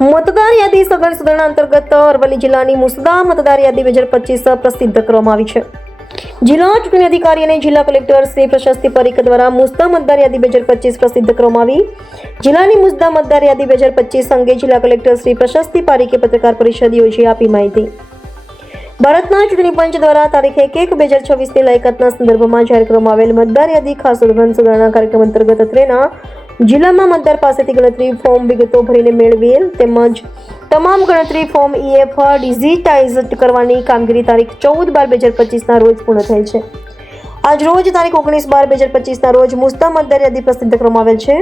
મતદાર યાદી સઘન સુધારણા અંતર્ગત અરવલ્લી જિલ્લાની મુસદ્દા મતદાર યાદી 2025 પ્રસિદ્ધ કરવામાં આવી છે. જિલ્લા ચૂંટણી અધિકારી અને જિલ્લા કલેક્ટર શ્રી પ્રશસ્તિ પરીખ દ્વારા મુસદ્દા મતદાર યાદી 2025 પ્રસિદ્ધ કરવામાં આવી. જિલ્લાની મુસદ્દા મતદાર યાદી 2025 અંગે જિલ્લા કલેક્ટર શ્રી પ્રશસ્તિ પારીખે પત્રકાર પરિષદ યોજી આપી માહિતી. ભારતના ચૂંટણી પંચ દ્વારા તારીખ 1/1/2026ની લાયકાતના સંદર્ભમાં જાહેર કરવામાં આવેલ મતદાર યાદી ખાસ સઘન સુધારણા કાર્યક્રમ અંતર્ગત અત્રેના જિલ્લામાં મતદાર પાસેથી ગણતરી ફોર્મ વિગતો ભરીને મેળવેલ તેમજ તમામ ગણતરી ફોર્મ EF ડિજિટાઇઝ કરવાની કામગીરી તારીખ 14/12/2025ના રોજ પૂર્ણ થઈ છે. આજ રોજ તારીખ 19/12/2025ના રોજ મુસદ્દા મતદાર યાદી પ્રસિદ્ધ કરવામાં આવેલ છે.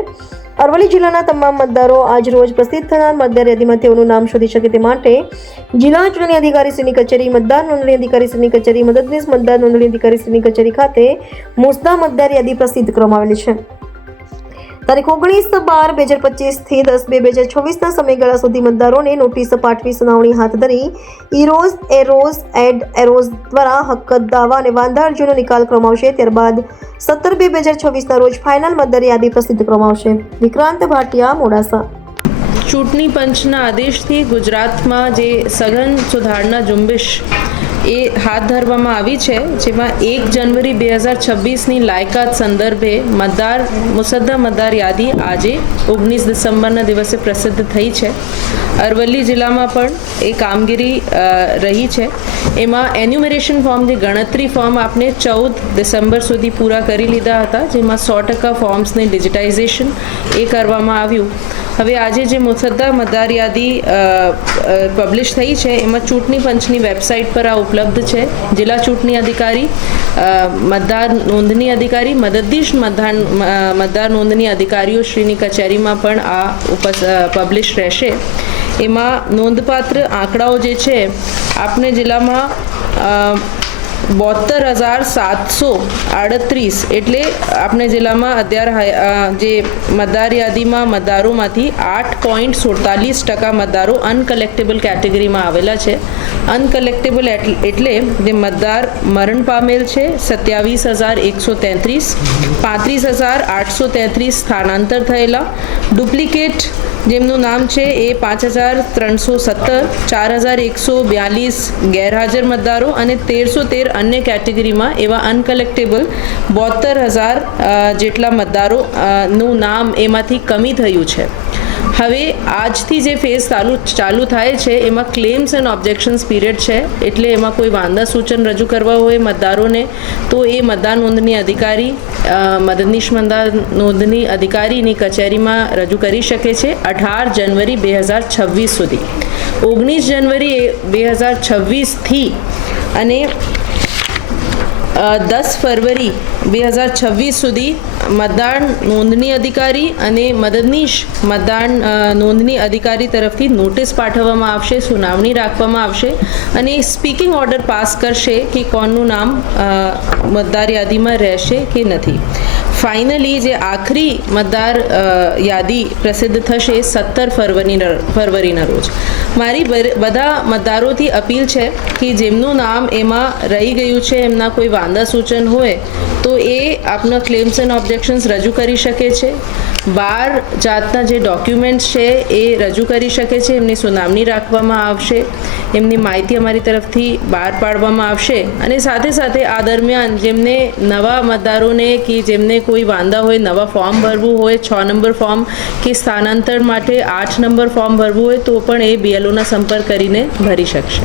અરવલ્લી જિલ્લાના તમામ મતદારો આજ રોજ પ્રસિદ્ધ થનાર મતદાર યાદીમાં તેઓનું નામ શોધી શકે તે માટે જિલ્લા ચૂંટણી અધિકારી શ્રીની કચેરી, મતદાર નોંધણી અધિકારી શ્રીની કચેરી, મદદનીશ મતદાર નોંધણી અધિકારી શ્રીની કચેરી ખાતે મુસદ્દા મતદાર યાદી પ્રસિદ્ધ કરવામાં આવેલી છે. તારીખ 19/12/2025 થી 10/2/2026ના સમયગાળા સુધી મતદારોને નોટિસ પાઠવી સુનાવણી હાથ ધરી ઇરોઝ, એરોઝ, એરોઝ દ્વારા હક, દાવા અને વાંધા અરજીઓનો નિકાલ કરવામાં આવશે. ત્યારબાદ 17/2/2026ના રોજ ફાઇનલ મતદાર યાદી પ્રસિદ્ધ કરવામાં આવશે. વિક્રાંત ભાટિયા, મોડાસા. ચૂંટણી પંચના આદેશથી ગુજરાતમાં જે સઘન સુધારણા ઝુંબેશ એ હાથ ધરવામાં આવી છે, જેમાં 1 જાન્યુઆરી 2026ની લાયકાત સંદર્ભે મુસદ્દા મતદાર યાદી આજે 19 ડિસેમ્બરના દિવસે પ્રસિદ્ધ થઈ છે. અરવલ્લી જિલ્લામાં પણ એ કામગીરી રહી છે. એમાં એન્યુમરેશન ફોર્મ, જે ગણતરી ફોર્મ આપણે 14 ડિસેમ્બર સુધી પૂરા કરી લીધા હતા, જેમાં 100% ફોર્મ્સને ડિજિટાઇઝેશન એ કરવામાં આવ્યું. હવે આજે જે મુસદ્દા મતદાર યાદી પબ્લિશ થઈ છે, એમાં ચૂંટણી પંચની વેબસાઇટ પર આ ઉપલબ્ધ છે. જિલ્લા ચૂંટણી અધિકારી, મતદાર નોંધણી અધિકારી, મદદનીશ મતદાર નોંધણી અધિકારીઓ શ્રીની કચેરીમાં પણ આ પબ્લિશ રહેશે. એમાં નોંધપાત્ર આંકડાઓ જે છે, આપણે જિલ્લામાં 72,738 એટલે આપણે જિલ્લામાં અત્યારે જે મતદાર યાદીમાં મતદારોમાંથી 8.47% મતદારો અનકલેક્ટેબલ કેટેગરીમાં આવેલા છે. અનકલેક્ટેબલ એટલે જે મતદાર મરણ પામેલ છે 27,133, 35,833 સ્થાનાંતર થયેલા, ડુપ્લિકેટ જેમનું નામ છે એ 5,317, 4,142 ગેરહાજર મતદારો અને 1,313 અન્ય કેટેગરીમાં એવા અનકલેક્ટેબલ 72,000 જેટલા મતદારોનું નામ એમાંથી કમી થયું છે. હવે આજથી જે ફેઝ ચાલુ થાય છે, એમાં ક્લેમ્સ એન્ડ ઓબ્જેક્શન્સ પીરિયડ છે. એટલે એમાં કોઈ વાંધા સૂચન રજૂ કરવા હોય મતદારોને તો એ મતદાર નોંધણી અધિકારી, મદદનીશ મતદાર નોંધણી અધિકારીની કચેરીમાં રજૂ કરી શકે છે 18 જાન્યુઆરી 2026 સુધી. 19 જાન્યુઆરી 2026થી અને 10 ફરવરી 2026 સુધી મતદાર નોંધણી અધિકારી અને મદદનીશ મતદાર નોંધણી અધિકારી તરફથી નોટિસ પાઠવવામાં આવશે, સુનાવણી રાખવામાં આવશે અને સ્પીકિંગ ઓર્ડર પાસ કરશે કે કોનું નામ મતદાર યાદીમાં રહેશે કે નથી. ફાઇનલી જે આખરી મતદાર યાદી પ્રસિદ્ધ થશે 17 ફરવરીના રોજ. મારી બધા મતદારોથી અપીલ છે કે જેમનું નામ એમાં રહી ગયું છે, એમના કોઈ વાંધા સૂચન હોય તો એ આપના ક્લેમ્સ એન્ડ ઓબ્જેક્શન્સ રજૂ કરી શકે છે. 12 જાતના જે ડોક્યુમેન્ટ્સ છે એ રજૂ કરી શકે છે. એમની સુનાવણી રાખવામાં આવશે, એમની માહિતી અમારી તરફથી બહાર પાડવામાં આવશે અને સાથે સાથે આ દરમિયાન જેમને નવા મતદારોને કે જેમને કોઈ વાંધા હોય, નવા ફોર્મ ભરવું હોય, 6 નંબર ફોર્મ કે સ્થાનાંતર માટે 8 નંબર ફોર્મ ભરવું હોય તો પણ એ BLOના સંપર્ક કરીને ભરી શકશે.